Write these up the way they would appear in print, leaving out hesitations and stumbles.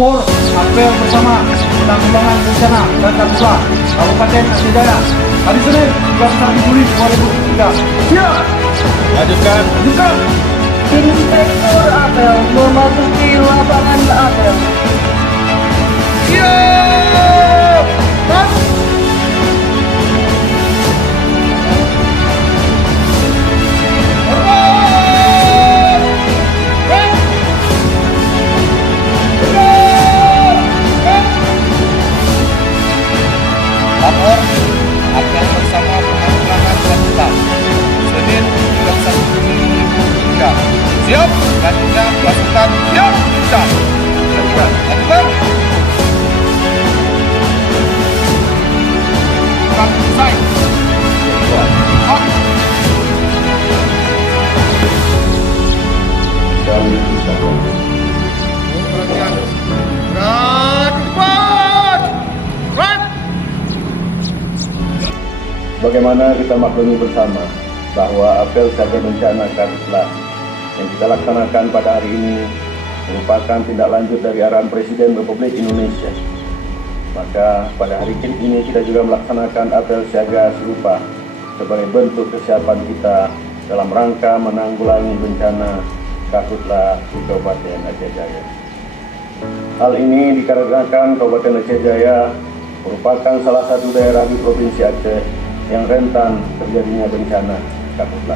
lapor apel bersama penanggulangan bencana dan karhutla Kabupaten Aceh Jaya hari Senin 13 Juli 2023. Siap. Lanjutkan. Lanjutkan. Inspektur apel memasuki lapangan apel. Siap. Mas. Lapor apel bersama penanggulangan karhutla Senin 31 Juli 2023. Siap. Selanjutnya pasukan siap. Bisa. Lanjutkan. Bukan selesai. Hot. Perhatian. Gerak ke depan. Right. Bagaimana kita maklumi bersama bahwa apel siaga bencana karhutla yang kita laksanakan pada hari ini merupakan tindak lanjut dari arahan Presiden Republik Indonesia. Maka pada hari ini kita juga melaksanakan apel siaga serupa sebagai bentuk kesiapan kita dalam rangka menanggulangi bencana karhutla di Kabupaten Aceh Jaya. Hal ini dikarenakan Kabupaten Aceh Jaya merupakan salah satu daerah di Provinsi Aceh yang rentan terjadinya bencana karhutla.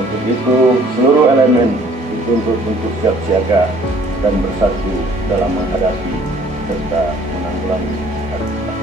Untuk itu, seluruh elemen dituntut untuk siap siaga dan bersatu dalam menghadapi serta menanggulangi karhutla.